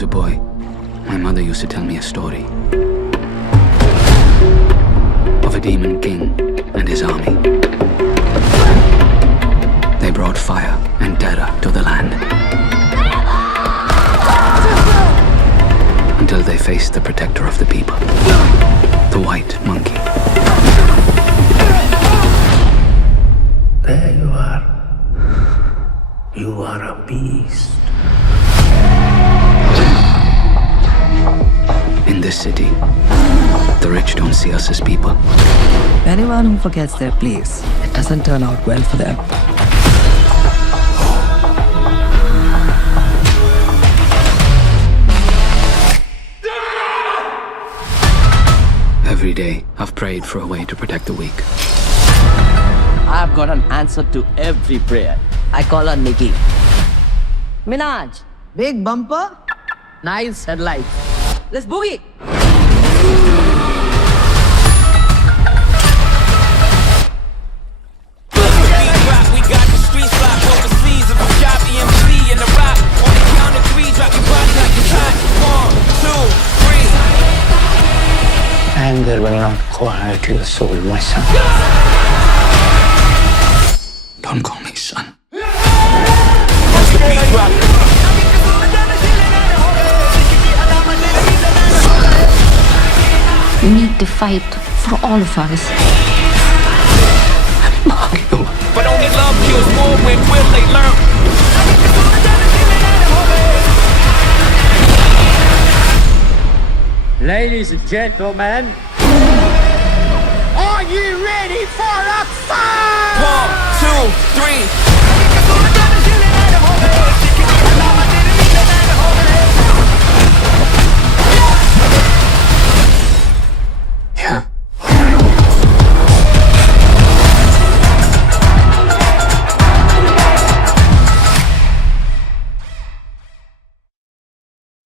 was a boy, my mother used to tell me a story of a demon king and his army. They brought fire and terror to the land until they faced the protector of the people, the white monkey. There you are. You are a beast. In this city, the rich don't see us as people. Anyone who forgets their place, it doesn't turn out well for them. Every day, I've prayed for a way to protect the weak. I've got an answer to every prayer. I call her Nikki. Minaj, big bumper, nice headlights. Let's boogie. We got the streets locked overseas. If I'm Jobby MC in the rock, on the count of three, drop your body like it's hot. 1, 2, 3. Anger will not go out to your soul, my son. Don't call me son. We need to fight for all of us. Mario. But only love kills more when will they learn? Ladies and gentlemen, are you ready for a fight? 1, 2, 3.